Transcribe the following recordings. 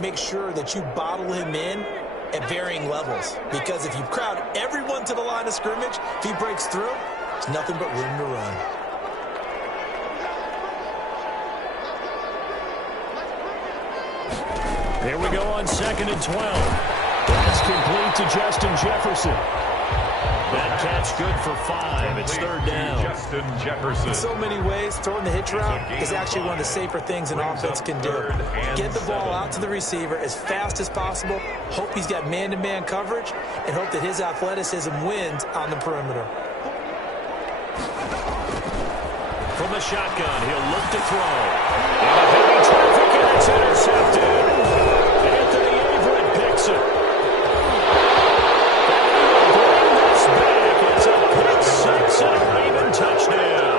make sure that you bottle him in at varying levels. Because if you crowd everyone to the line of scrimmage, if he breaks through, there's nothing but room to run. Here we go on 2nd and 12. That's complete to Justin Jefferson. That catch good for 5. It's 3rd down. Justin Jefferson. In so many ways, throwing the hitch route is actually one of the safer things an offense can do. Get the ball out to the receiver as fast as possible, hope he's got man-to-man coverage, and hope that his athleticism wins on the perimeter. From the shotgun, he'll look to throw. And a heavy traffic, and it's intercepted. Anthony Averett picks it. It's a pick six and a Raven touchdown.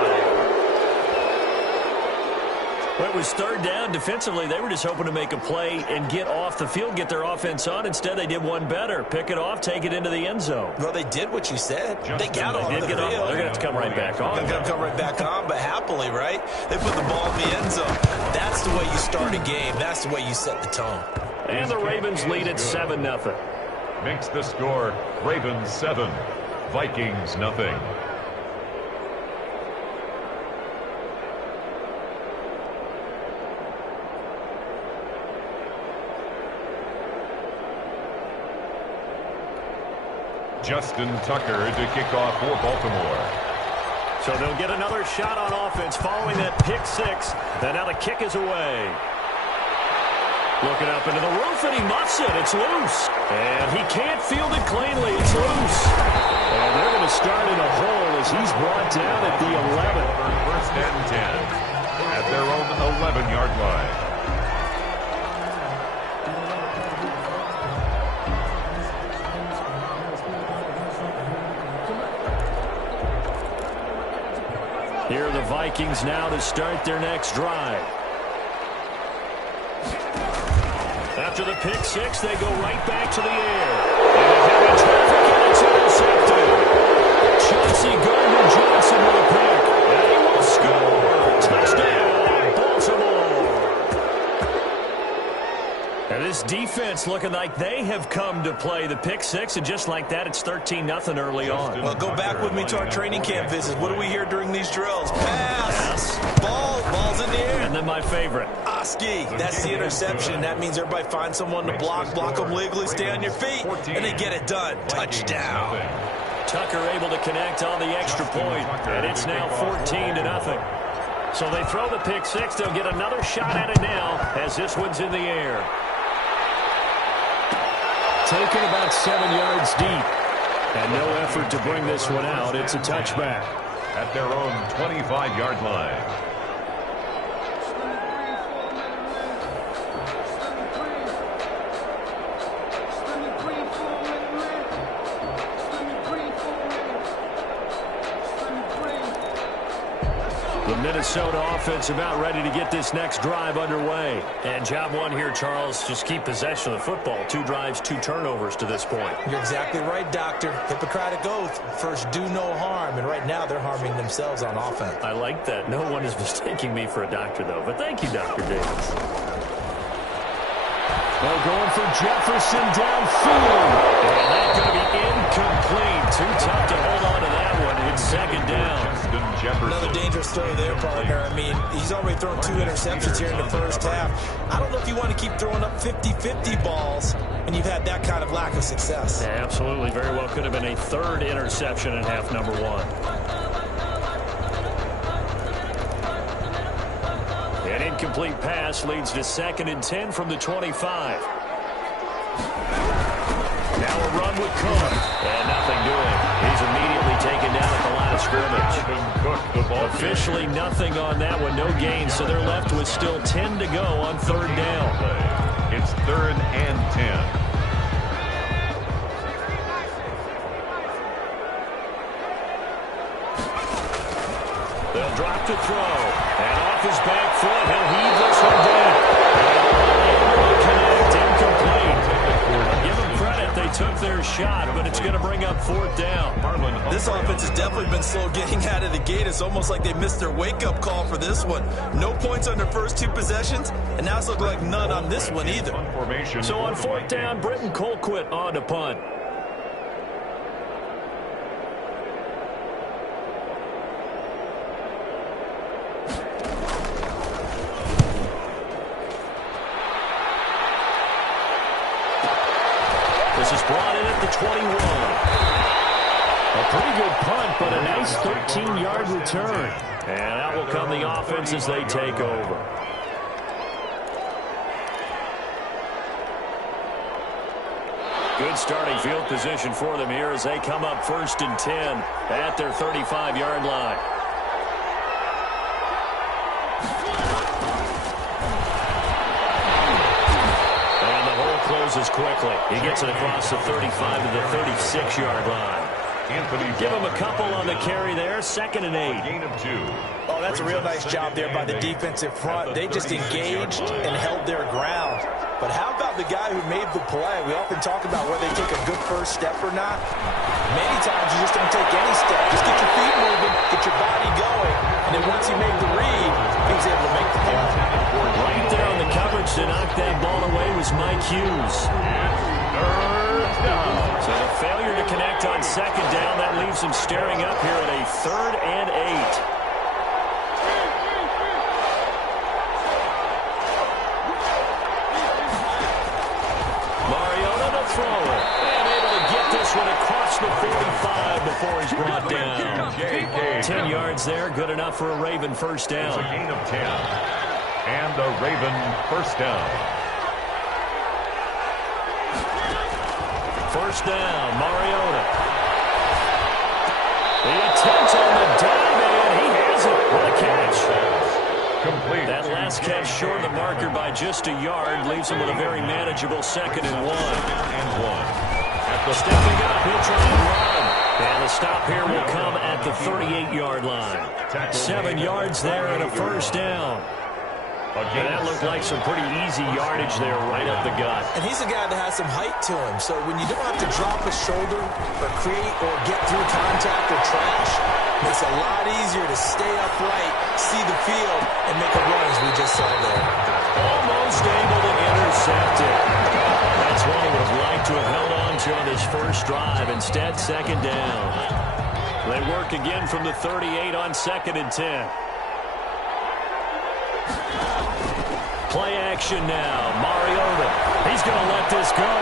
Well, it was 3rd down. Defensively, they were just hoping to make a play and get off the field, get their offense on. Instead, they did one better. Pick it off, take it into the end zone. Well, they did what you said. They got off the field. They're going to have to come right back on. They're going to come right back on, but happily, right? They put the ball in the end zone. That's the way you start a game. That's the way you set the tone. And the Ravens lead at 7-0. Makes the score Ravens 7, Vikings nothing. Justin Tucker to kick off for Baltimore. So they'll get another shot on offense following that pick six. And now the kick is away. Looking up into the roof, and he muffs it. It's loose. And he can't field it cleanly. It's loose. And they're going to start in a hole as he's brought down at the 11. 1st and 10 at their own 11-yard line. Here are the Vikings now to start their next drive. After the pick six, they go right back to the air. And a heavy traffic, and it's intercepted. Chauncey Gardner-Johnson with a pick. And he will score. Touchdown, Baltimore. And this defense looking like they have come to play the pick six, and just like that, it's 13-0 early on. Well, go back with me to our training camp visit. What do we hear during these drills? Pass. Ball's in the air. And then my favorite. Oski. That's the interception. That means everybody finds someone to block them legally, stay on your feet, and they get it done. Touchdown. Tucker able to connect on the extra point, and it's now 14-0. So they throw the pick six. They'll get another shot at it now as this one's in the air. Taken about 7 yards deep. And no effort to bring this one out. It's a touchback. At their own 25-yard line. The Minnesota offense about ready to get this next drive underway. And job one here, Charles, just keep possession of the football. 2 drives, 2 turnovers to this point. You're exactly right, Doctor. Hippocratic oath. First, do no harm. And right now, they're harming themselves on offense. I like that. No one is mistaking me for a doctor, though. But thank you, Dr. Davis. Well, going for Jefferson downfield. And that's going to be incomplete. Too tough to hold on to that one. It's 2nd down. Another dangerous throw there, partner. I mean, he's already thrown 2 interceptions here in the first half. I don't know if you want to keep throwing up 50-50 balls when you've had that kind of lack of success. Yeah, absolutely. Very well could have been a 3rd interception in half number 1. An incomplete pass leads to 2nd and 10 from the 25. Now a run with Cook. And nothing doing. He's immediately taken down at the line of scrimmage. Officially nothing on that one. No gain. So they're left with still 10 to go on 3rd down. It's 3rd and 10. They'll drop to throw. And off his back foot, he'll heave this one down. Connect, incomplete. Give them credit, they took their shot, but it's going to bring up 4th down. This offense has definitely been slow getting out of the gate. It's almost like they missed their wake-up call for this one. No points on their first 2 possessions, and now it's looking like none on this one either. formation. So on fourth down, Britton Colquitt on to punt. This is brought in at the 21. A pretty good punt, but a nice 13-yard return. And out will come the offense as they take over. Good starting field position for them here as they come up 1st and 10 at their 35-yard line. And the hole closes quickly. He gets it across the 35 to the 36-yard line. Give him a couple on the carry there. 2nd and 8. Gain of 2. Oh, that's a real nice job there by the defensive front. They just engaged and held their ground. But how about the guy who made the play? We often talk about whether they take a good first step or not. Many times you just don't take any step. Just get your feet moving, get your body going. And then once he made the read, he was able to make the play. Right there on the coverage to knock that ball away was Mike Hughes. So the failure to connect on 2nd down, that leaves them staring up here at a 3rd and 8. Thrower, and able to get this one across the 45 before he's brought down. 10 yards there, good enough for a Raven first down. It's a gain of 10, and a Raven first down. First down, Mariota. The attempt on the dive, and he has it. What a catch. Complete. That last catch short of the marker by just a yard leaves him with a very manageable 2nd and 1. Stepping up, he'll try and run. And the stop here will come at the 38-yard line. 7 yards there and a first down. And that looked like some pretty easy yardage there right up the gut. And he's a guy that has some height to him. So when you don't have to drop a shoulder or create or get through contact or trash, it makes it a lot easier to stay upright, see the field, and make a run as we just saw there. Almost able to intercept it. That's what he would have liked to have held on to on his first drive. Instead, 2nd down. They work again from the 38 on 2nd and 10. Play action now. Mariota. He's going to let this go.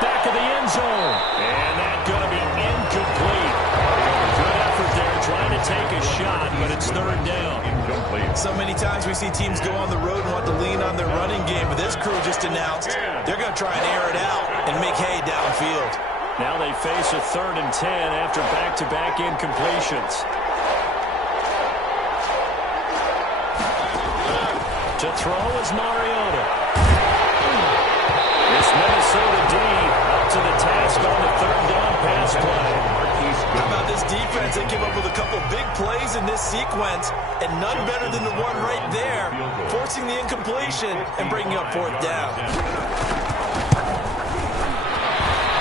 Back of the end zone. And that's going to be incomplete. Good effort there trying to take a shot, but it's 3rd down. Incomplete. So many times we see teams go on the road and want to lean on their running game, but this crew just announced they're going to try and air it out and make hay downfield. Now they face a 3rd and 10 after back-to-back incompletions. To throw is Mariota. This Minnesota D up to the task on the 3rd down pass play. How about this defense? They came up with a couple big plays in this sequence, and none better than the one right there, forcing the incompletion and bringing up 4th down.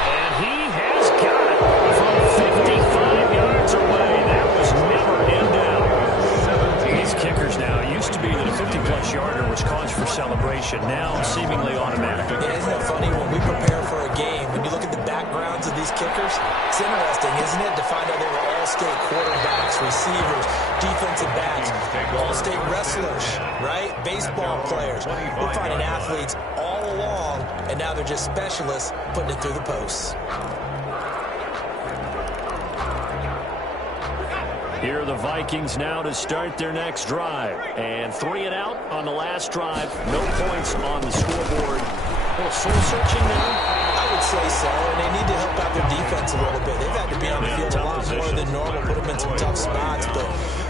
And he has got it from 55 yards away. That was never in doubt. These kickers now, it used to be that a 50-plus yarder was cause for celebration. Now seemingly automatic. Yeah, isn't it funny when we prepare for a game, when you look at the backgrounds of these kickers, it's interesting, isn't it, to find out they were all-state quarterbacks, receivers, defensive backs, all-state wrestlers, right? Baseball players. We're finding athletes all along, and now they're just specialists putting it through the posts. Here are the Vikings now to start their next drive. And 3 and out on the last drive. No points on the scoreboard. A little soul-searching now? I would say so, and they need to help out their defense a little bit. They've had to be on the field a lot more than normal, put them in some tough spots. But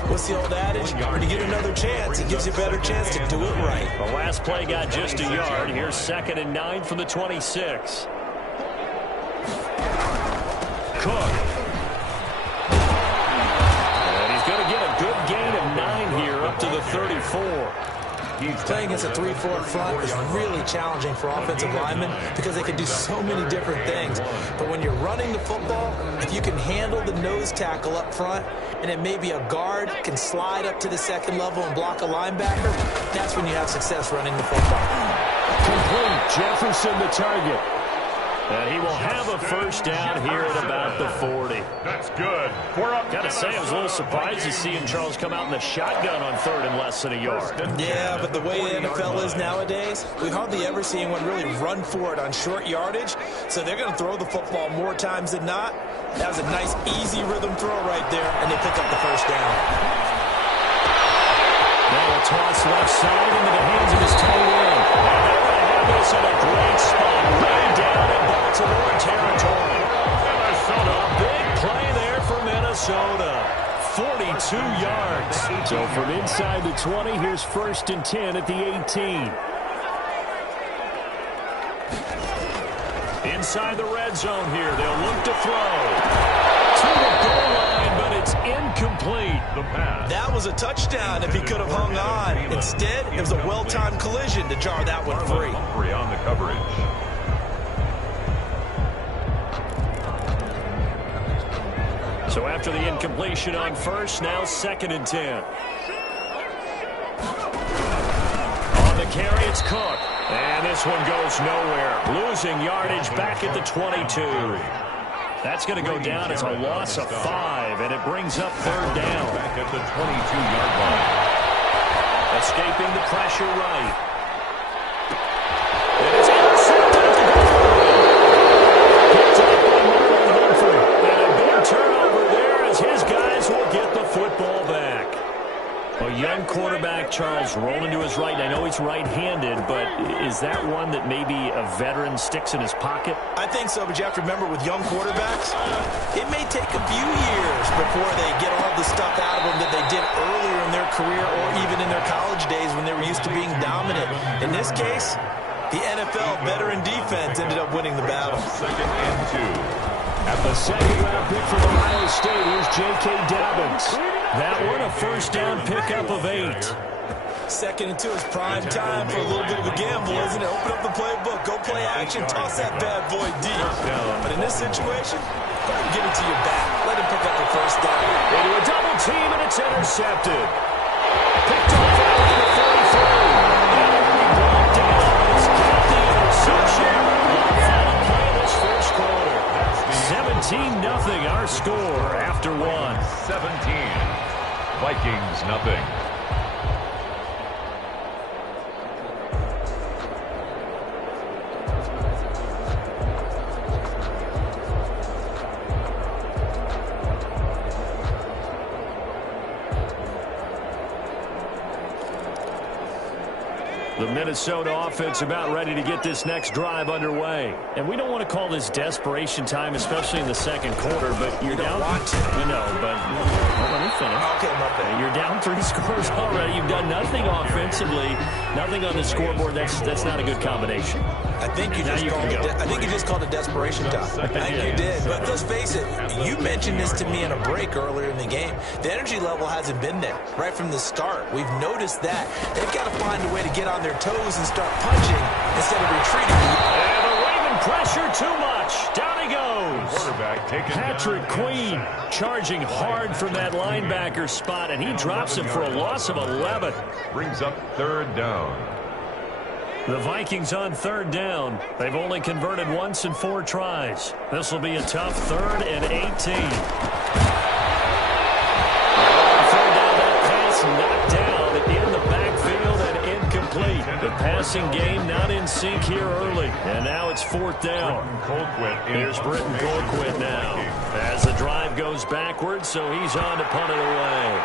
what's the old adage? When you get another chance, it gives you a better chance to do it right. The last play got just a yard. Here's 2nd and 9 from the 26. Cook. Going to get a good gain of 9 here up to the 34. Playing against a 3-4 front is really challenging for offensive linemen because they can do so many different things. But when you're running the football, if you can handle the nose tackle up front, and then maybe a guard can slide up to the 2nd level and block a linebacker, that's when you have success running the football. complete. Jefferson the target. And he will have a first down here at about the 40. That's good. Got to say, I was a little surprised to see him, Charles, come out in the shotgun on third and less than a yard. Yeah, but the way the NFL is nowadays, we hardly ever see anyone really run for it on short yardage. So they're going to throw the football more times than not. That was a nice, easy rhythm throw right there, and they pick up the first down. Now a toss left side into the hands of his tight end. And they're going to have this in a great spot, way down in Baltimore territory. Minnesota. A big play there for Minnesota. 42 yards. So from inside the 20, here's 1st and 10 at the 18. Inside the red zone here. They'll look to throw. To the goal line, but it's incomplete. The pass. That was a touchdown if he could have hung on. Instead, it was a well-timed collision to jar that one free. Humphrey on the coverage. So after the incompletion on first, now 2nd and 10. On the carry, it's Cook. And this one goes nowhere. Losing yardage back at the 22. That's going to go down as a loss of 5, and it brings up 3rd down. Back at the 22-yard line. Escaping the pressure right. And it's intercepted at the goal line. Picked up by Marlon Humphrey. And a big turnover there as his guys will get the football back. A young quarterback, Charles, rolling to his right. I know he's right-handed, but is that one that maybe a veteran sticks in his pocket? I think so, but you have to remember with young quarterbacks, it may take a few years before they get all the stuff out of them that they did earlier in their career or even in their college days when they were used to being dominant. In this case, the NFL veteran defense ended up winning the battle. 2nd and 2. At the 2nd-round pick from Ohio State, here's J.K. Dobbins. That one a first down pickup of 8. 2nd and 2 is prime time for a little bit of a gamble, isn't it? Open up the playbook, go play action, toss that bad boy deep. But in this situation, go ahead and give it to your back. Let him pick up the first down. Into a double team, and it's intercepted. Picked off out to the 43. And it'll be brought down. It's got the interception. Final play of this first quarter. 17-0 our score after 1. 17. Vikings nothing. The Minnesota offense about ready to get this next drive underway. And we don't want to call this desperation time, especially in the 2nd quarter, but you're down. You know, but let me finish. Okay, my bad. You're down 3 scores already. You've done nothing offensively, nothing on the scoreboard. That's not a good combination. I think you just called it desperation time. I think you did. But let's face it, you mentioned this to me in a break earlier in the game. The energy level hasn't been there right from the start. We've noticed that. They've got to find a way to get on their toes and start punching instead of retreating. And the Raven pressure too much. Down he goes. Quarterback taken Patrick Queen charging hard from that linebacker spot, and he drops him for a loss of 11. brings up 3rd down. The Vikings on 3rd down. They've only converted once in 4 tries. This will be a tough 3rd and 18. Third down, that pass knocked down in the backfield and incomplete. The passing game not in sync here early. And now it's 4th down. Here's Britton Colquitt now. As the drive goes backwards, so he's on to punt it away.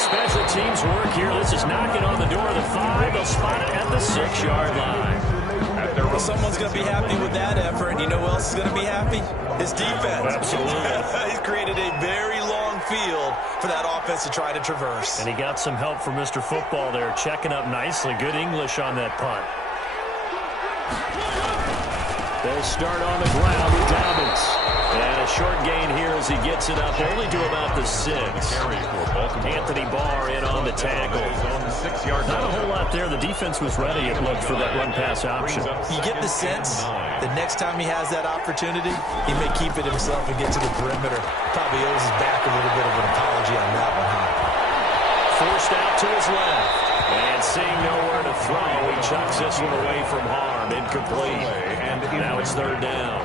Special teams work here. This is knocking on the door of the 5. They'll spot it at the 6-yard line. Well, someone's going to be happy with that effort, and you know who else is going to be happy? His defense. Absolutely. He's created a very long field for that offense to try to traverse. And he got some help from Mr. Football there, checking up nicely. Good English on that punt. They'll start on the ground with Dobbins. And a short gain here as he gets it up only to about the 6. Anthony Barr in on the tackle. Not a whole lot there. The defense was ready, it looked, for that run-pass option. You get the sense that next time he has that opportunity, he may keep it himself and get to the perimeter. Probably owes his back a little bit of an apology on that one, huh? forced out to his left. And seeing nowhere to throw, he chucks this one away from harm. Incomplete. And now it's third down.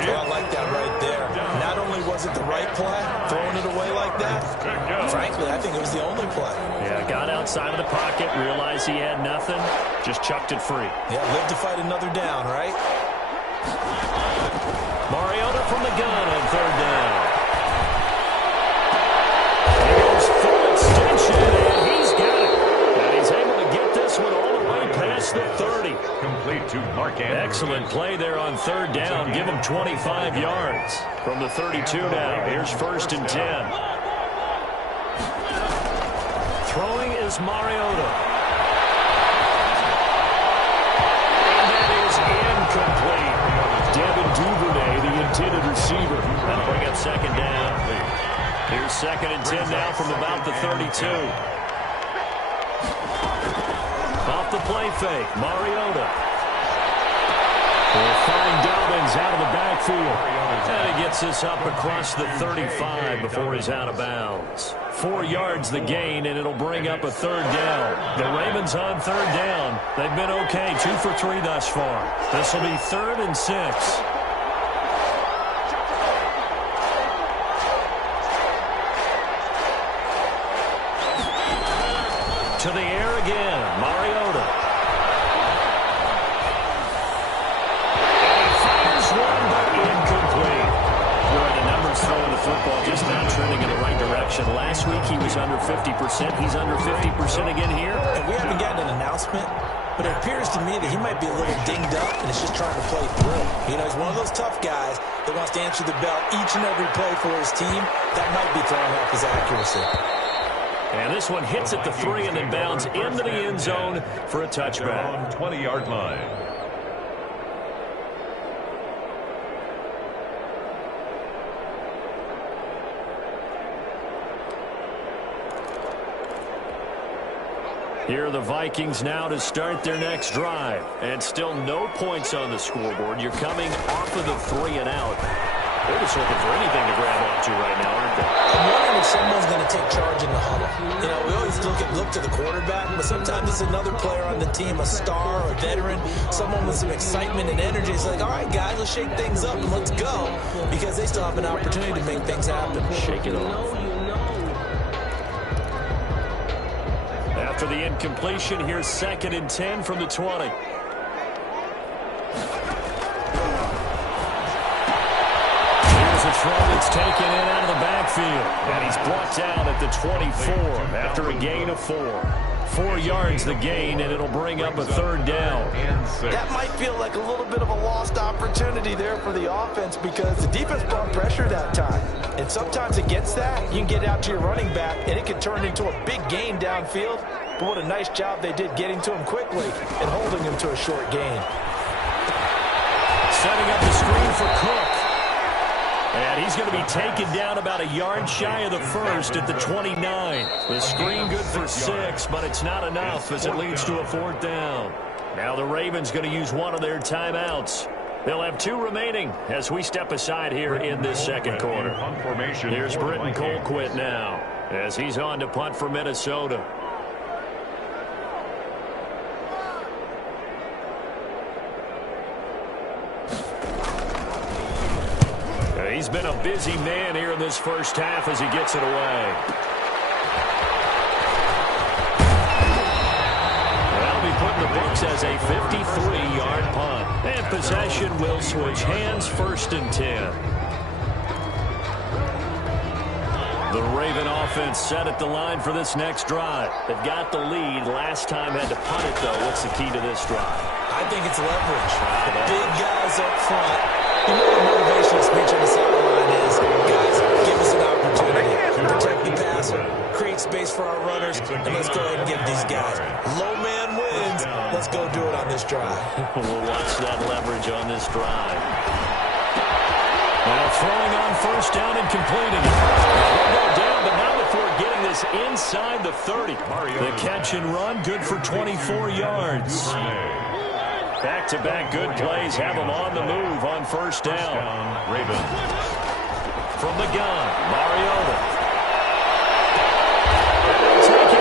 Yeah, I like that right there. Not only was it the right play, throwing it away like that, frankly, I think it was the only play. Yeah, got outside of the pocket, realized he had nothing, just chucked it free. Yeah, live to fight another down, right? Mariota from the gun on third down. He goes full extension, and he's got it. And he's able to get this one all the way past the 30. Complete to Mark Andrews. Excellent play there on third down. Give him 25 yards. From the 32 now, here's first and 10. Throwing is Mariota. And that is incomplete. Devin Duvernay, the intended receiver. That'll bring up second down. Here's second and 10 now from about the 32. Off the play fake, Mariota. We'll find Dobbins out of the backfield. And he gets this up across the 35 before he's out of bounds. 4 yards the gain, and it'll bring up a third down. The Ravens on third down. They've been okay, 2 for 3 thus far. This will be 3rd and 6. To the air again, Mariota. And he fires one, but incomplete. Boy, the numbers throwing the football just not trending in the right direction. Last week he was under 50%. He's under 50% again here. And we haven't gotten an announcement, but it appears to me that he might be a little dinged up and is just trying to play through. You know, he's one of those tough guys that wants to answer the bell each and every play for his team. That might be throwing off his accuracy. And this one hits at the 3 and then bounds into the end zone for a touchback. 20-yard line. Here are the Vikings now to start their next drive. And still no points on the scoreboard. You're coming off of the 3 and out. They're just looking for anything to grab onto right now, aren't they? I'm wondering if someone's going to take charge in the huddle. You know, we always look to the quarterback, but sometimes it's another player on the team, a star, a veteran, someone with some excitement and energy. It's like, all right, guys, let's shake things up and let's go, because they still have an opportunity to make things happen. Shake it off. After the incompletion, here's 2nd and 10 from the 20. A throw that's taken in out of the backfield. And he's brought down at the 24 after a gain of 4. 4 yards the gain, and it'll bring up a third down. That might feel like a little bit of a lost opportunity there for the offense because the defense brought pressure that time. And sometimes against that, you can get out to your running back, and it can turn into a big gain downfield. But what a nice job they did getting to him quickly and holding him to a short gain. Setting up the screen for Cook. And he's going to be taken down about a yard shy of the first at the 29. The screen good for 6, but it's not enough as it leads to a 4th down. Now the Ravens going to use one of their timeouts. They'll have 2 remaining as we step aside here in this second quarter. Here's Britton Colquitt now as he's on to punt for Minnesota. He's been a busy man here in this first half as he gets it away. That'll be put in the books as a 53-yard punt. And possession will switch hands, 1st and 10. The Raven offense set at the line for this next drive. They've got the lead. Last time had to punt it, though. What's the key to this drive? I think it's leverage. The big guys up front. You know the motivational speech on the sideline is, guys, give us an opportunity. Protect the passer, create space for our runners, and let's go ahead and give these guys. Low man wins. Let's go do it on this drive. We'll watch that leverage on this drive. Now throwing on 1st down and completing it. We'll go down, but not before getting this inside the 30. The catch and run, good for 24 yards. Back-to-back good plays have them on the move on 1st down. Ravens. From the gun, Mariota. And they'll take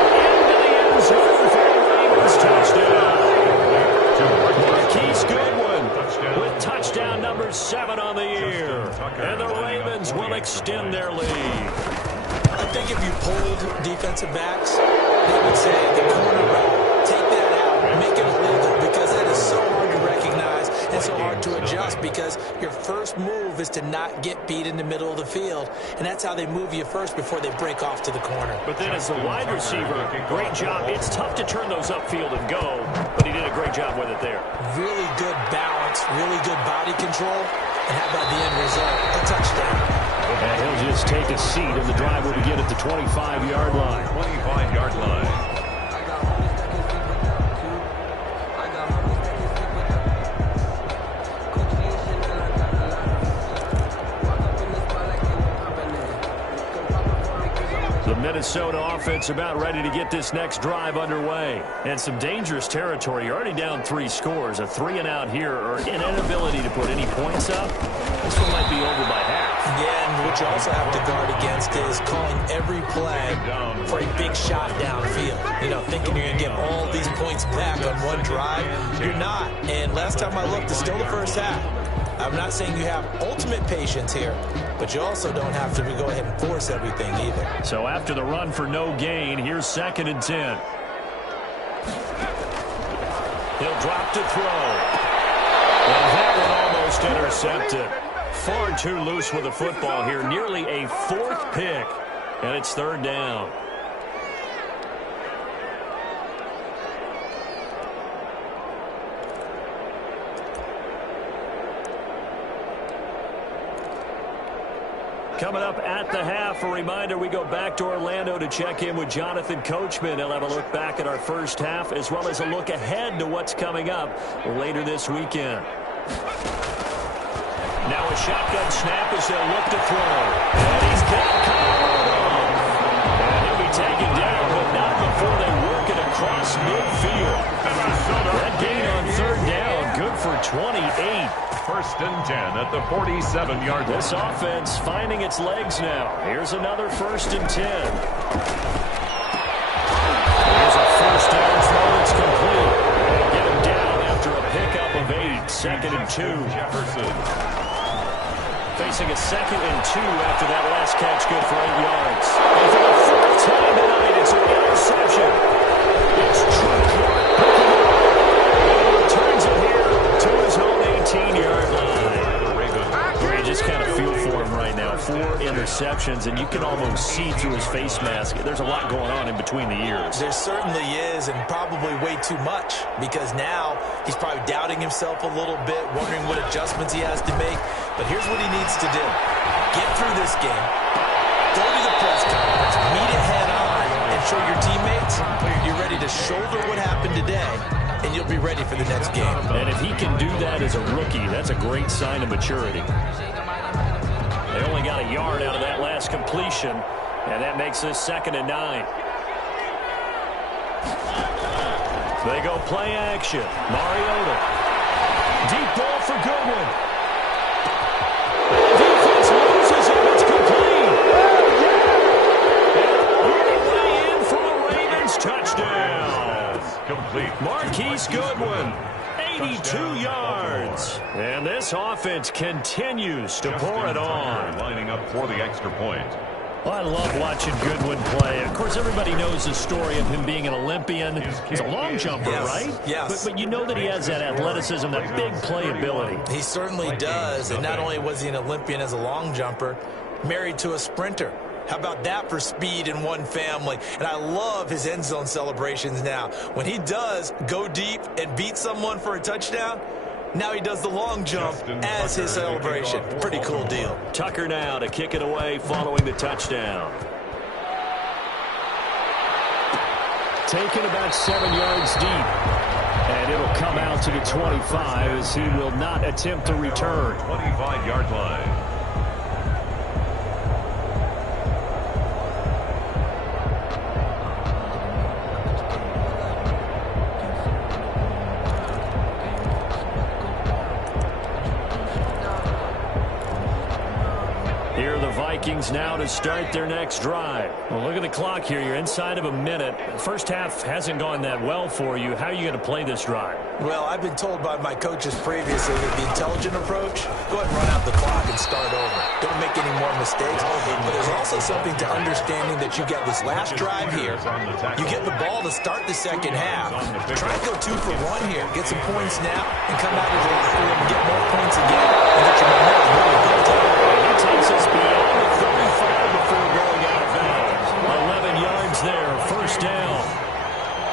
Marquise Goodwin with touchdown number 7 on the year. And the Ravens will extend their lead. I think if you polled defensive backs, they would say the corner route, take that out, make it illegal, because that is so hard to recognize and so hard to adjust, because your first move is to not get beat in the middle of the field, and that's how they move you first before they break off to the corner. But then as the wide receiver, great job. It's tough to turn those upfield and go, but he did a great job with it there. Really good balance, really good body control, and how about the end result? A touchdown. And he'll just take a seat, and the drive will begin at the 25-yard line. 25-yard line. The Minnesota offense about ready to get this next drive underway. And some dangerous territory. You're already down 3 scores. A 3-and-out here, or an inability to put any points up. This one might be over by half. Yeah, and what you also have to guard against is calling every play for a big shot downfield. You know, thinking you're going to get all these points back on one drive. You're not. And last time I looked, it's still the first half. I'm not saying you have ultimate patience here, but you also don't have to go ahead and force everything either. So after the run for no gain, here's 2nd and 10. He'll drop to throw. And that one almost intercepted. Far too loose with the football here. Nearly a 4th pick. And it's 3rd down. Coming up at the half, a reminder, we go back to Orlando to check in with Jonathan Coachman. He'll have a look back at our first half, as well as a look ahead to what's coming up later this weekend. Now a shotgun snap as they'll look to throw. And he's got Kyle Rudolph. And he'll be taken down, but not before they work it across midfield. That gain on 3rd down, good for 28. 1st and 10 at the 47-yard line. This offense finding its legs now. Here's another 1st and 10. Here's a 1st down throw that's complete. Get him down after a pickup of 8. 2nd and 2. Jefferson. Facing a 2nd and 2 after that last catch, good for 8 yards. And for the 4th time tonight, it's an interception. It's Trey Clark picking it up. And he returns it here to his own 18-yard line. You just kind of feel for him right now. 4 interceptions, and you can almost see through his face mask. There's a lot going on in between the ears. There certainly is, and probably way too much, because now he's probably doubting himself a little bit, wondering what adjustments he has to make. But here's what he needs to do. Get through this game, go to the press conference, meet it head on, and show your teammates you're ready to shoulder what happened today, and you'll be ready for the next game. And if he can do that as a rookie, that's a great sign of maturity. They only got a yard out of that last completion, and that makes this 2nd and 9. They go play action. Mariota. Deep ball for Goodwin. The defense loses it. It's complete. And way in for a Ravens touchdown. Complete. Marquise Goodwin. 82 yards. And this offense continues to pour it on. Lining up for the extra point. Well, I love watching Goodwin play. Of course, everybody knows the story of him being an Olympian. He's a long jumper, right? Yes. But you know that he has that athleticism, that big playability. He certainly does, and not only was he an Olympian as a long jumper, married to a sprinter. How about that for speed in one family? And I love his end zone celebrations now. When he does go deep and beat someone for a touchdown, now he does the long jump as his celebration. Pretty cool deal. Tucker now to kick it away following the touchdown. Taken about 7 yards deep. And it'll come out to the 25 as he will not attempt to return. 25-yard line. Vikings now to start their next drive. Well, look at the clock here. You're inside of a minute. First half hasn't gone that well for you. How are you going to play this drive? Well, I've been told by my coaches previously that the intelligent approach, go ahead and run out the clock and start over. Don't make any more mistakes. But there's also something to understanding that you get this last drive here. You get the ball to start the second half. Try and go 2 for 1 here. Get some points now and come out of the locker room and get more points again and get your momentum really built up. He takes us beyond the 35 before going out of bounds. 11 yards there, first down.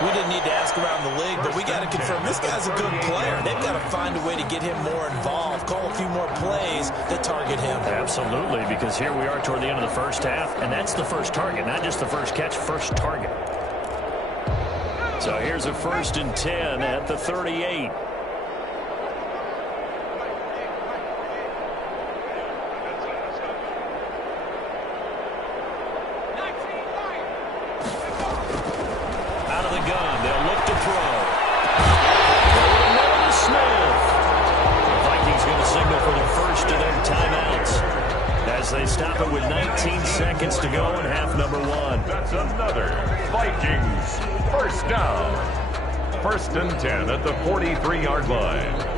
We didn't need to ask around the league, but we got to confirm this guy's a good player. They've got to find a way to get him more involved, call a few more plays that target him. Absolutely, because here we are toward the end of the first half, and that's the first target, not just the first catch, first target. So here's a 1st and 10 at the 38. Out of the gun, they'll look to throw. Noah Smith. The Vikings going to signal for their first of their timeouts as they stop it with 19 seconds to go in half number 1. That's another Vikings first down. 1st and 10 at the 43-yard line.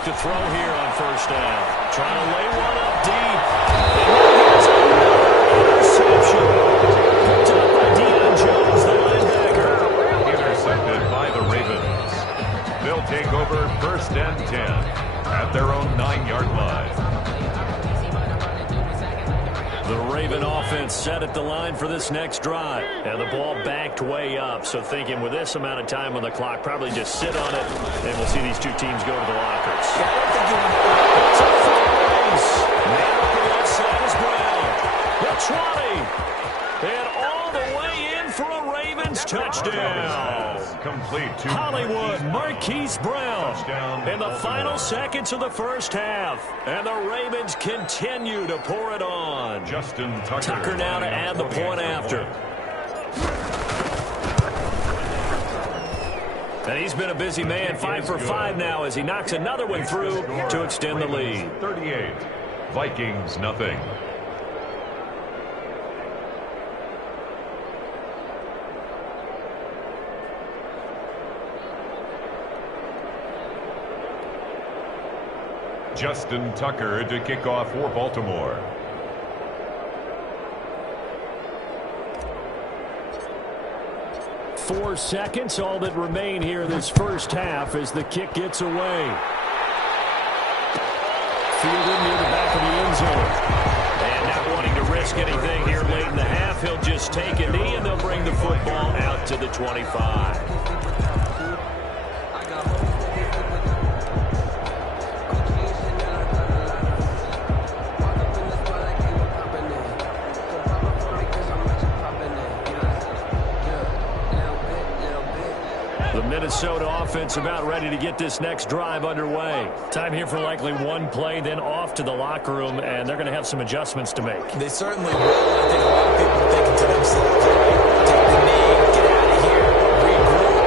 To throw here on first down. Trying to lay one up deep. Interception. Picked up by Deion Jones, the linebacker. Intercepted by the Ravens. They'll take over 1st and 10 at their own 9-yard line. The Raven offense set at the line for this next drive. And the ball backed way up. So thinking with this amount of time on the clock, probably just sit on it, and we'll see these two teams go to the lockers. Yeah, I don't think you want It's up for the race. Man up the left side is Brown. The 20. And all the way in for a Ravens touchdown. Complete to Hollywood Marquise Brown Touchdown, in the Baltimore. final seconds of the first half. And the Ravens continue to pour it on. Justin Tucker. Tucker now to add the point after. And he's been a busy man, 5 for 5 now as he knocks another one through to extend the lead. 38. Vikings nothing. Justin Tucker to kick off for Baltimore. Four seconds, all that remain here this first half as the kick gets away. Fielded near the back of the end zone. And not wanting to risk anything here late in the half, he'll just take a knee and they'll bring the football out to the 25. The Minnesota offense about ready to get this next drive underway. Time here for likely one play, then off to the locker room, and they're going to have some adjustments to make. They certainly will. I think a lot of people are thinking to themselves, all right, take the knee, get out of here, regroup.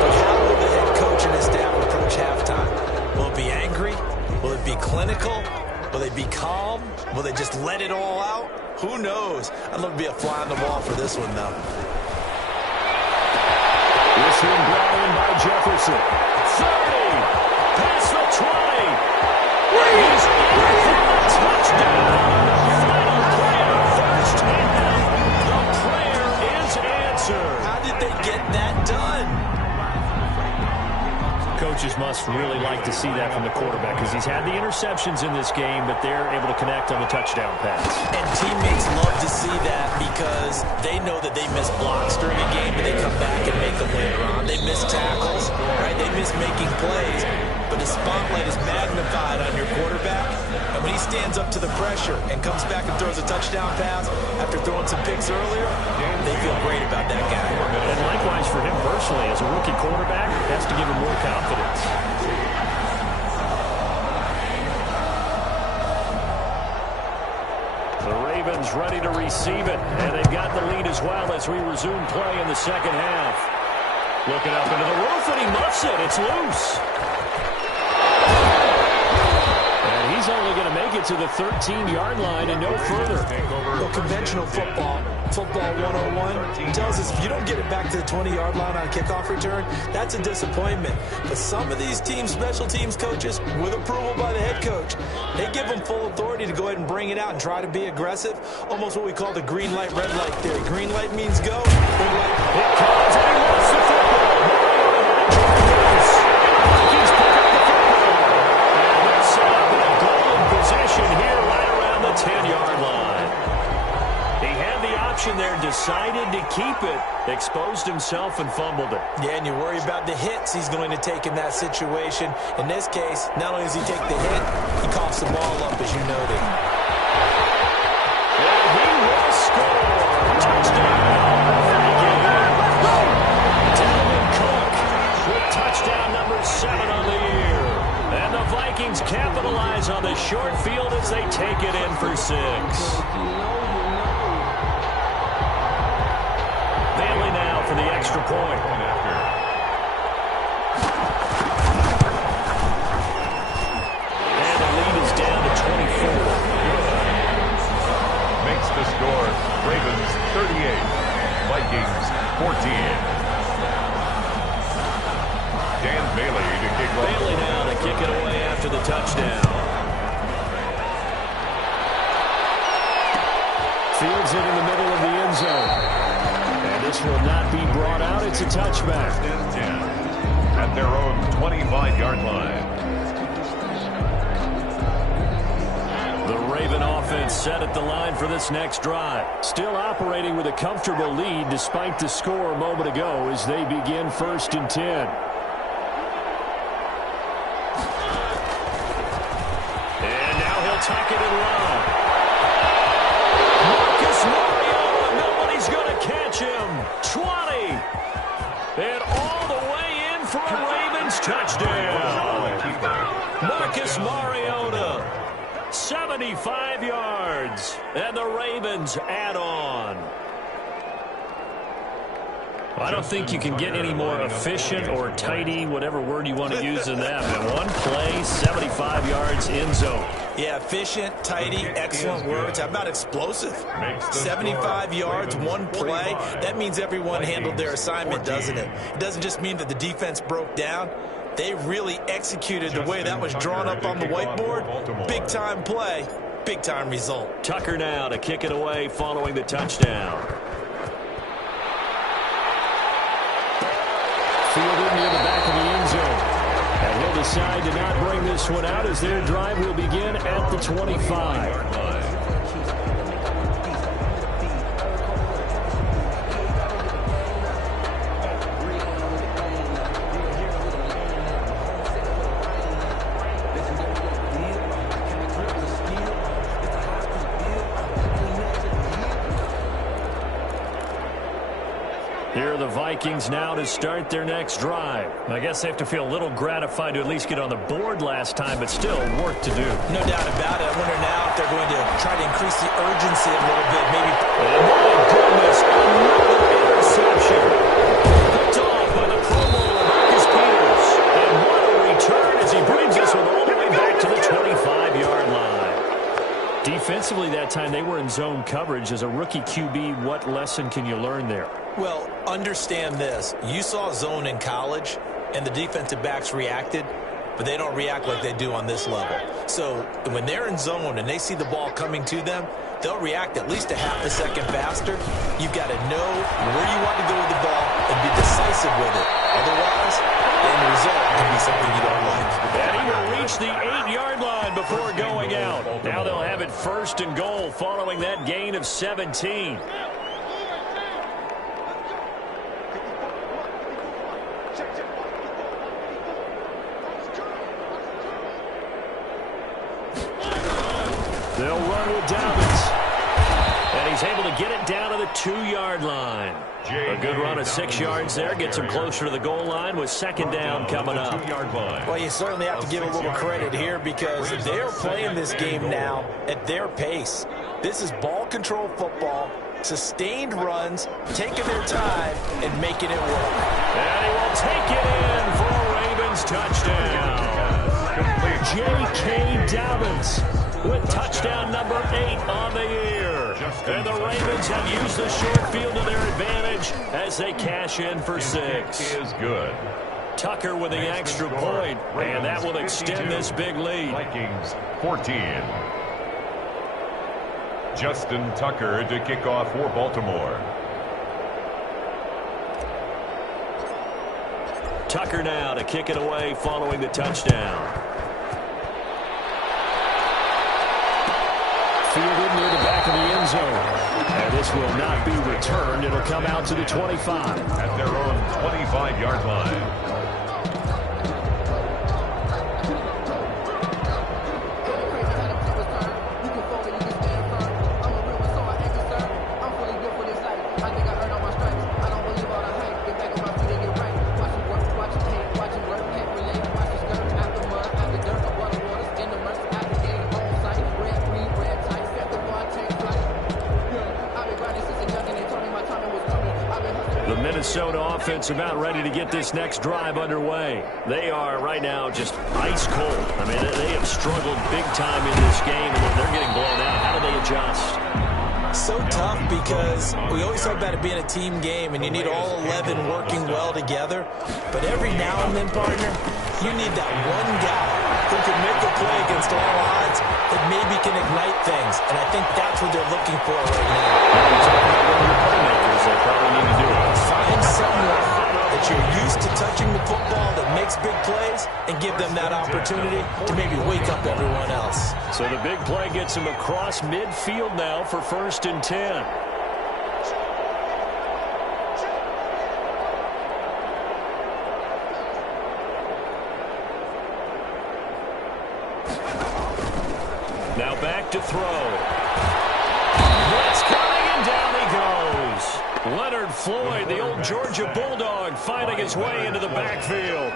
But how will the head coach and his staff approach halftime? Will it be angry? Will it be clinical? Will they be calm? Will they just let it all out? Who knows? I'd love to be a fly on the wall for this one, though. This one brought in by Jefferson. 30. Past the 20. He's in for the touchdown. Final play of the first half. The prayer is answered. How did they get that done? Coaches must really like to see that from the quarterback because he's had the interceptions in this game, but they're able to connect on the touchdown pass. And teammates love to see that because they know that they miss blocks during a game, but they come back and make them later on. They miss tackles, right? They miss making plays, but the spotlight is magnified on your quarterback. And when he stands up to the pressure and comes back and throws a touchdown pass after throwing some picks earlier, they feel great about that guy. And likewise for him personally, as a rookie quarterback, has to give him more confidence. Ravens ready to receive it. And they've got the lead as well as we resume play in the second half. Looking up into the roof, and he muffs it. It's loose. And he's only going to make it to the 13-yard line and no further. Well, conventional football 101, tells us if you don't get it back to the 20-yard line on a kickoff return, that's a disappointment. But some of these teams, special teams coaches, with approval by the head coach, they give them full authority to go ahead and bring it out and try to be aggressive. Almost what we call the green light, red light theory. Green light means go. Red light. Here comes, and he wants the football. Vikings pick up the football. And they're set up in a golden position here right around the 10-yard line. He had the option there, decided to keep it, exposed himself and fumbled it. Yeah, and you worry about the hits he's going to take in that situation. In this case, not only does he take the hit, he coughs the ball up, as you noted. And he will score. Touchdown. Dalvin Cook with touchdown number 7 on the year. And the Vikings capitalize on the short field as they take it in for 6. Bailey now for the extra point. And the lead is down to 24. Makes the score Ravens 38, Vikings 14. Dan Bailey to kick off. Bailey now to kick it away after the touchdown. Fields it in the middle of the end zone. This will not be brought out. It's a touchback. At their own 25-yard line. The Raven offense set at the line for this next drive. Still operating with a comfortable lead despite the score a moment ago as they begin 1st and 10. And now he'll tuck it and run. Marcus Mariota, nobody's going to catch him. 20. And all the way in for a Ravens touchdown. Marcus Mariota, 75 yards. And the Ravens add on. I don't think you can get any more efficient or tidy, whatever word you want to use in that. In one play, 75 yards in zone. Yeah, efficient, tidy, excellent words. How about explosive? 75 yards, one play. That means everyone handled their assignment, doesn't it? It doesn't just mean that the defense broke down. They really executed the way that was drawn up on the whiteboard. Big-time play, big-time result. Tucker now to kick it away following the touchdown. Fielded near the back of the end zone. And he'll decide to not bring this one out as their drive will begin at the 25. Here are the Vikings now to start their next drive. I guess they have to feel a little gratified to at least get on the board last time, but still work to do. No doubt about it. I wonder now if they're going to try to increase the urgency a little bit. Maybe. Oh, my goodness. Another interception. Picked off by the Pro Bowler, Marcus Peters. And what a return as he brings this one all the way back to the 25-yard line. Defensively that time, they were in zone coverage. As a rookie QB, what lesson can you learn there? Well, understand this. You saw zone in college, and the defensive backs reacted, but they don't react like they do on this level. So when they're in zone and they see the ball coming to them, they'll react at least a half a second faster. You've got to know where you want to go with the ball and be decisive with it. Otherwise, the end result can be something you don't like. And he will reach the 8-yard line before going out. Now they'll have it 1st and goal following that gain of 17. They'll run with Dobbins. And he's able to get it down to the 2-yard line. A good run of 6 yards there. Gets him closer to the goal line with 2nd down coming up. Well, you certainly have to give a little credit here because they're playing this game now at their pace. This is ball control football, sustained runs, taking their time, and making it work. And he will take it in for a Ravens touchdown. J.K. Dobbins with touchdown number 8 on the year. And the Ravens have used the short field to their advantage as they cash in for 6. Is good. Tucker with the extra point, and that will extend this big lead. Vikings 14. Justin Tucker to kick off for Baltimore. Tucker now to kick it away following the touchdown. Fielded near the back of the end zone. And this will not be returned. It'll come out to the 25. At their own 25-yard line. Minnesota offense about ready to get this next drive underway. They are right now just ice cold. I mean, they have struggled big time in this game, and they're getting blown out. How do they adjust? So tough because we always talk about it being a team game, and you need all 11 working well together. But every now and then, partner, you need that one guy who can make a play against all odds that maybe can ignite things. And I think that's what they're looking for right now. Playmakers, they probably need to do it. Find someone that you're used to touching the football that makes big plays and give them that opportunity to maybe wake up everyone else. So the big play gets him across midfield now for 1st and 10. Now back to throw. Blitz coming, and down he goes. Leonard Floyd, the old Georgia Bulldog, fighting his way into the backfield.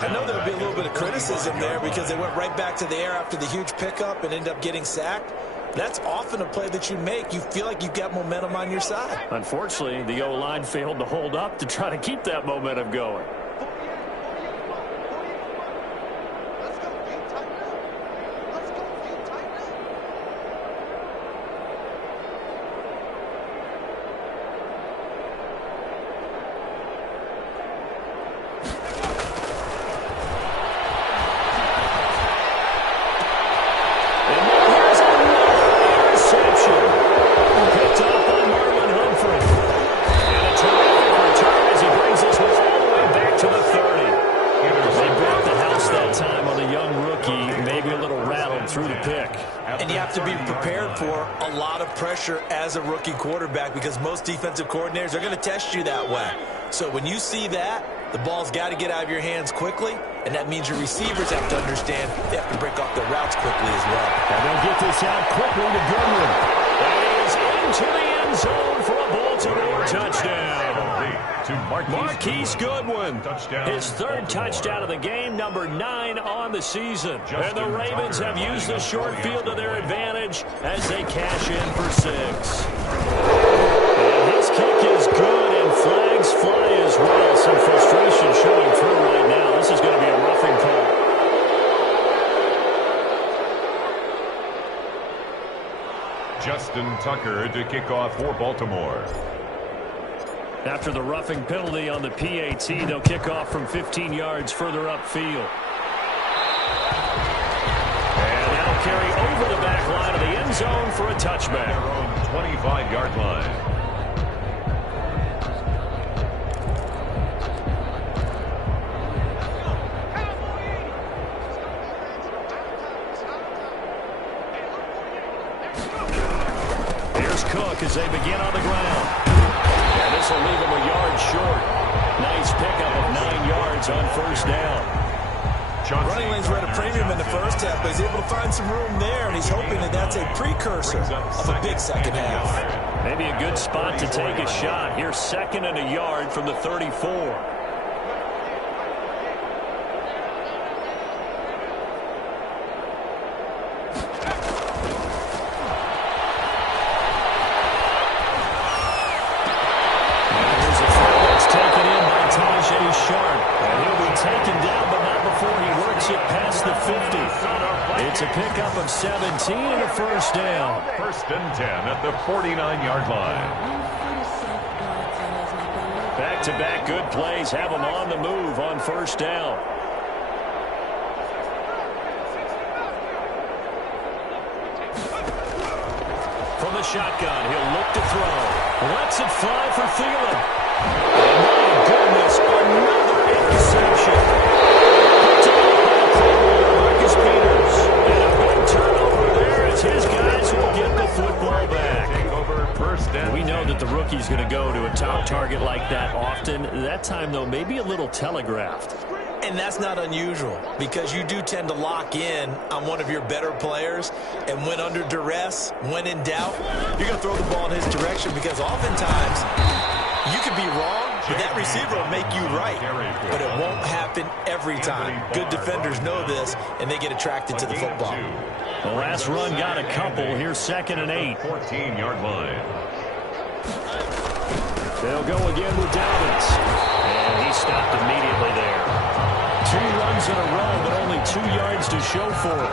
I know there'll be a little bit of criticism there because they went right back to the air after the huge pickup and ended up getting sacked. That's often a play that you make. You feel like you've got momentum on your side. Unfortunately, the O-line failed to hold up to try to keep that momentum going. As a rookie quarterback, because most defensive coordinators are going to test you that way. So when you see that, the ball's got to get out of your hands quickly, and that means your receivers have to understand they have to break off their routes quickly as well. And they'll get this out quickly to Goodwin. That is into the end zone for a Baltimore touchdown. To Marquise Goodwin, his 3rd touchdown of the game, number 9 on the season. And the Ravens have used the short field to their advantage as they cash in for 6. And his kick is good, and flags fly as well. Some frustration showing through right now. This is going to be a roughing call. Justin Tucker to kick off for Baltimore. After the roughing penalty on the PAT, they'll kick off from 15 yards further upfield. And that'll carry over the back line of the end zone for a touchback. Their own 25-yard line. Here's Cook as they begin on the ground. And this will leave him a yard short. Nice pickup of 9 yards on 1st down. Running lanes were at a premium in the first half, but he's able to find some room there, and he's hoping that that's a precursor of a big second half. Maybe a good spot to take a shot. Here's 2nd and a yard from the 34. It's a pickup of 17 and a first down. First and 10 at the 49-yard line. Back-to-back good plays have them on the move on first down. From the shotgun, he'll look to throw. Lets it fly for Thielen. Oh, my goodness, another interception. Marcus Peters. And a big turnover there as his guys will get the football back. We know that the rookie's going to go to a top target like that often. That time, though, maybe a little telegraphed. And that's not unusual because you do tend to lock in on one of your better players, and when under duress, when in doubt, you're going to throw the ball in his direction because oftentimes you could be wrong, but that receiver will make you right. But it won't happen every time. Good defenders know this, and they get attracted to the football. The last run got a couple. Here's 2nd and 8. 14-yard line. They'll go again with Dobbins. And he stopped immediately there. 2 runs in a row, but only 2 yards to show for it.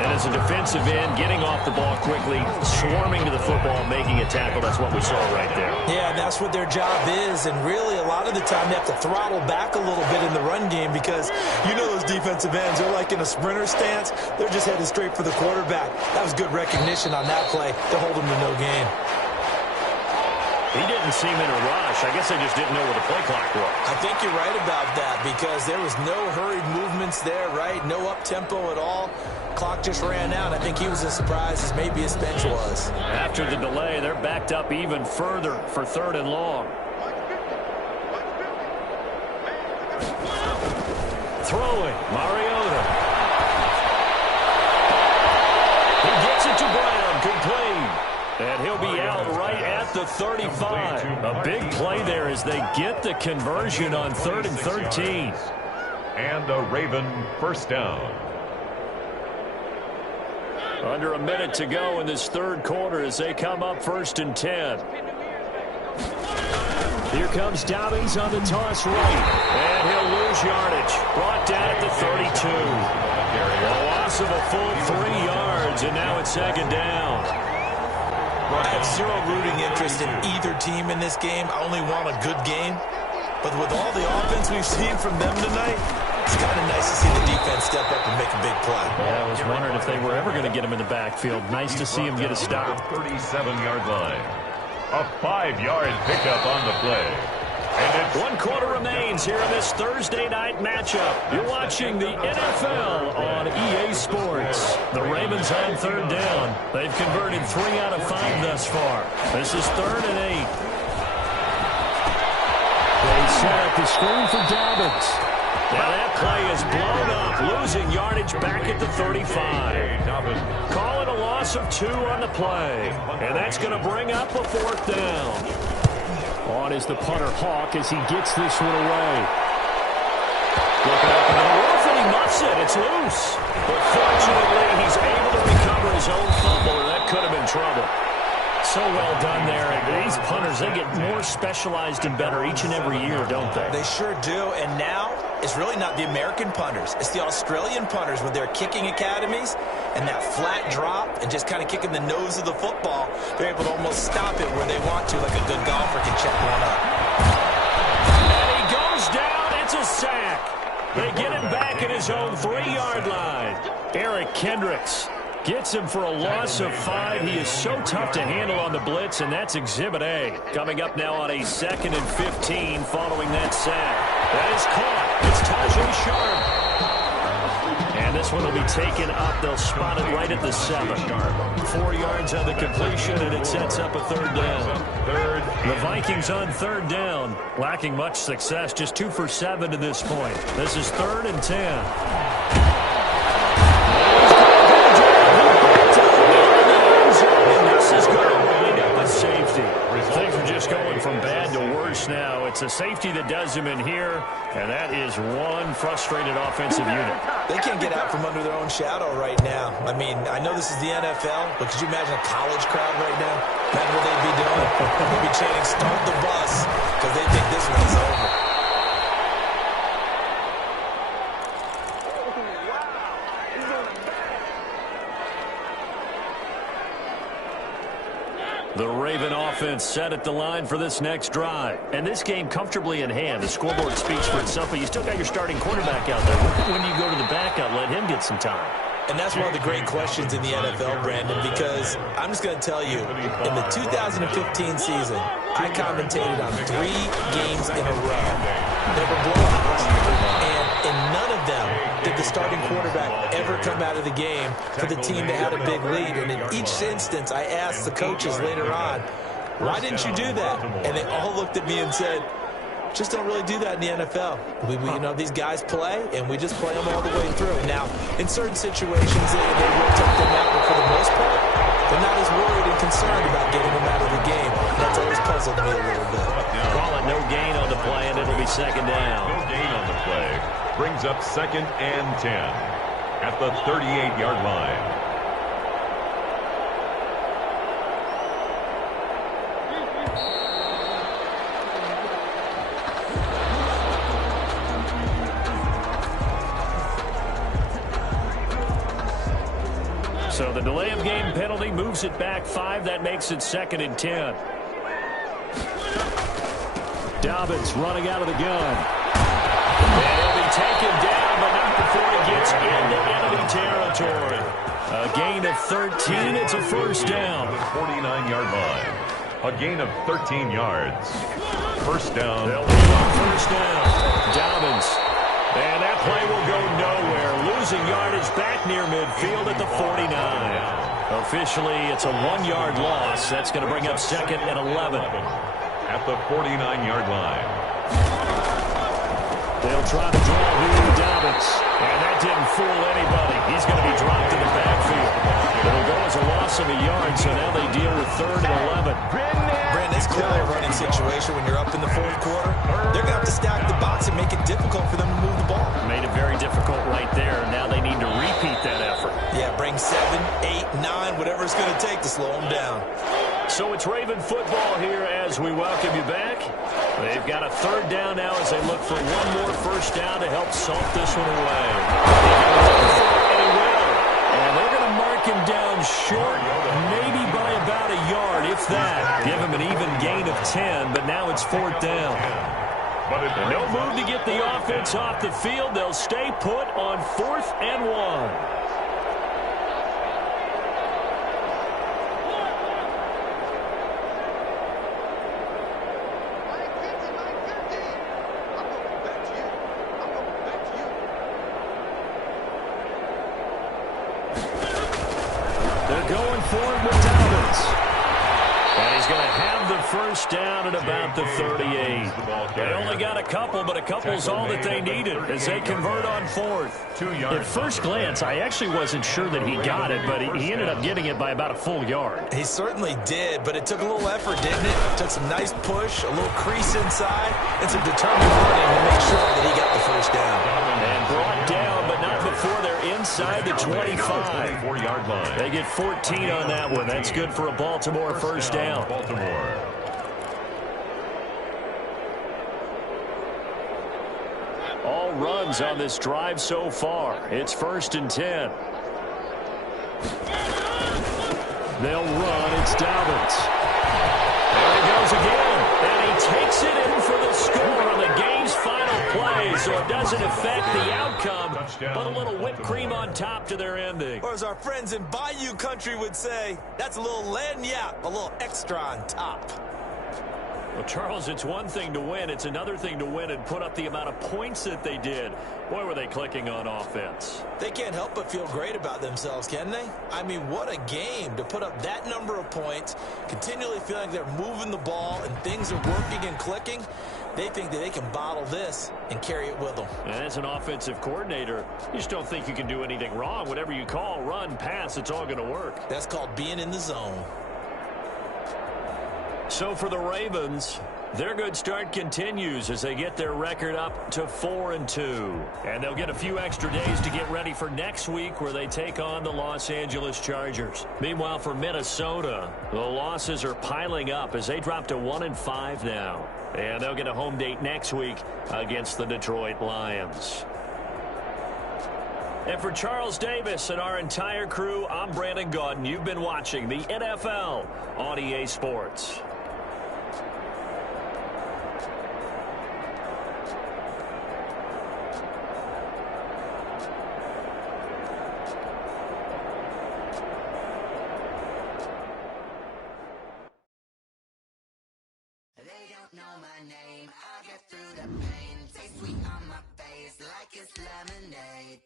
And as a defensive end, getting off the ball quickly, swarming to the football, making a tackle, that's what we saw right there. Yeah, that's what their job is, and really a lot of the time they have to throttle back a little bit in the run game because you know those defensive ends, they're like in a sprinter stance. They're just headed straight for the quarterback. That was good recognition on that play to hold them to no gain. He didn't seem in a rush. I guess they just didn't know where the play clock was. I think you're right about that because there was no hurried movements there, right? No up-tempo at all. Clock just ran out. I think he was as surprised as maybe his bench was. After the delay, they're backed up even further for 3rd and long. Throwing, Mariota. He gets it to Brown, complete. And he'll be out right at the 35. A big play there as they get the conversion on 3rd and 13. And a Raven first down. Under a minute to go in this 3rd quarter as they come up 1st and 10. Here comes Dobbins on the toss right. And he'll lose yardage. Brought down at the 32. A loss of a full 3 yards, and now it's 2nd down. I have zero rooting interest in either team in this game. I only want a good game. But with all the offense we've seen from them tonight, it's kind of nice to see the defense step up and make a big play. Yeah, I was wondering if they were ever going to get him in the backfield. Nice to see him get a stop. 37-yard line. A 5-yard pickup on the play. And it's 1 quarter remains here in this Thursday night matchup. You're watching the NFL on EA Sports. The Ravens on 3rd down. They've converted 3 out of 5 thus far. This is 3rd and 8. They set up the screen for Dobbins. Now that play is blown up, losing yardage back at the 35. Call it a loss of 2 on the play. And that's going to bring up a 4th down. On is the punter Hawk as he gets this one away. Looking up into the roof and he muffs it. It's loose. But fortunately, he's able to recover his own fumble, or that could have been trouble. So well done there. And these punters, they get more specialized and better each and every year, don't they? They sure do. And now it's really not the American punters. It's the Australian punters with their kicking academies and that flat drop and just kind of kicking the nose of the football. They're able to almost stop it where they want to, like a good golfer can check one up. And he goes down. It's a sack. They get him back at his own 3-yard line. Eric Kendricks gets him for a loss of 5. He is so tough to handle on the blitz, and that's Exhibit A. Coming up now on a 2nd and 15 following that sack. That is caught. It's Tajay Sharp. And this one will be taken up. They'll spot it right at the 7. 4 yards on the completion, and it sets up a 3rd down. The Vikings on 3rd down, lacking much success, just 2 for 7 to this point. This is 3rd and 10. Safety. Things are just going from bad to worse now. It's a safety that does him in here, and that is one frustrated offensive unit. They can't get out from under their own shadow right now. I mean, I know this is the NFL, but could you imagine a college crowd right now? Imagine what they'd be doing. They'd be chanting, "Start the bus," because they think this one is over. offense set at the line for this next drive. And this game comfortably in hand. The scoreboard speaks for itself, but you still got your starting quarterback out there. When do you go to the backup, let him get some time? And that's one of the great questions in the NFL, Brandon, because I'm just going to tell you, in the 2015 season, I commentated on 3 games in a row that were blowouts. And in none of them did the starting quarterback ever come out of the game for the team that had a big lead. And in each instance, I asked the coaches later on, why didn't you do that? And they all looked at me and said, just don't really do that in the NFL. These guys play, and we just play them all the way through. Now, in certain situations, they will take them out, but for the most part, they're not as worried and concerned about getting them out of the game. That's always puzzled me a little bit. Call it no gain on the play, and it'll be second down. No gain on the play. Brings up 2nd and 10 at the 38-yard line. So the delay of game penalty moves it back 5. That makes it 2nd and 10. Dobbins running out of the gun. And he'll be taken down, but not before he gets into enemy territory. A gain of 13. It's a first down. 49-yard line. A gain of 13 yards. First down. They'll be on first down. Dobbins. And that play will go nowhere. Losing yardage back near midfield at the 49. Officially, it's a 1-yard loss. That's going to bring up 2nd and 11. At the 49-yard line. They'll try to draw Julio Dobbins. And that didn't fool anybody. He's going to be dropped in the backfield. It'll go as a loss of a yard, so now they deal with 3rd and 11. Brandon, it's clearly a running situation when you're up in the 4th quarter. They're going to have to stack the box and make it difficult for them to move the ball. Made it very difficult right there. Now they need to repeat that effort. Yeah, bring 7, 8, 9, whatever it's going to take to slow them down. So it's Raven football here as we welcome you back. They've got a 3rd down now as they look for one more first down to help salt this one away. And he will. And they're going to mark him down short, maybe by about a yard, if that. Give him an even gain of 10, but now it's 4th down. And no move to get the offense off the field. They'll stay put on 4th and 1. First down at about the 38. They only got a couple, but a couple's all that they needed as they convert on 4th. At first glance, I actually wasn't sure that he got it, but he ended up getting it by about a full yard. He certainly did, but it took a little effort, didn't it? Took some nice push, a little crease inside, and some determined running to make sure that he got the first down. And brought down, but not before they're inside the 25. 24-yard line. They get 14 on that one. That's good for a Baltimore first down. Baltimore. All runs on this drive so far. It's 1st and 10. They'll run. It's Dobbins. There he goes again. And he takes it in for the score on the game's final play. So it doesn't affect the outcome, but a little whipped cream on top to their ending. Or as our friends in Bayou Country would say, that's a little lagniappe, a little extra on top. Well, Charles, it's one thing to win. It's another thing to win and put up the amount of points that they did. Boy, were they clicking on offense. They can't help but feel great about themselves, can they? I mean, what a game to put up that number of points, continually feeling like they're moving the ball and things are working and clicking. They think that they can bottle this and carry it with them. And as an offensive coordinator, you just don't think you can do anything wrong. Whatever you call, run, pass, it's all going to work. That's called being in the zone. So for the Ravens, their good start continues as they get their record up to 4-2. And they'll get a few extra days to get ready for next week where they take on the Los Angeles Chargers. Meanwhile, for Minnesota, the losses are piling up as they drop to 1-5 now. And they'll get a home date next week against the Detroit Lions. And for Charles Davis and our entire crew, I'm Brandon Gaudin. You've been watching the NFL on EA Sports. I'll get through the pain. Taste sweet on my face like it's lemonade.